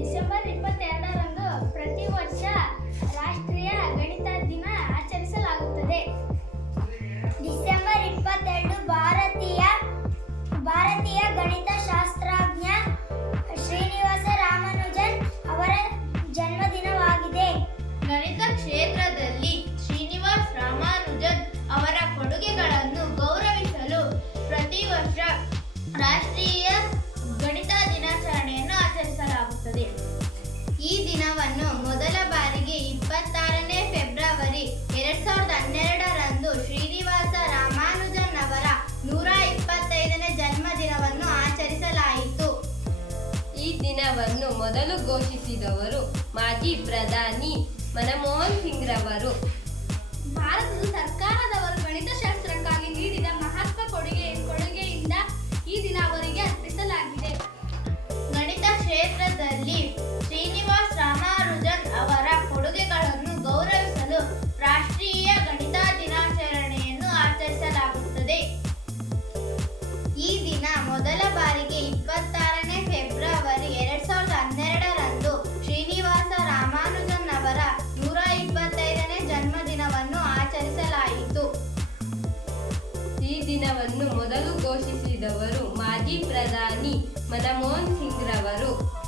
December ಇಪ್ಪತ್ತೆರಡರ ಅನ್ನು ಮೊದಲ ಬಾರಿಗೆ ಇಪ್ಪತ್ತಾರನೇ ಫೆಬ್ರವರಿ ಎರಡ್ ಸಾವಿರದ ಹನ್ನೆರಡರಂದು ಶ್ರೀನಿವಾಸ ರಾಮಾನುಜನ್ ಅವರ ನೂರ ಇಪ್ಪತ್ತೈದನೇ ಜನ್ಮ ದಿನವನ್ನು ಆಚರಿಸಲಾಯಿತು. ಈ ದಿನವನ್ನು ಮೊದಲು ಘೋಷಿಸಿದವರು ಮಾಜಿ ಪ್ರಧಾನಿ ಮನಮೋಹನ್ ಸಿಂಗ್ ರವರು ದಿನವನ್ನು ಮೊದಲು ಘೋಷಿಸಿದವರು ಮಾಜಿ ಪ್ರಧಾನಿ ಮನಮೋಹನ್ ಸಿಂಗ್ ರವರು.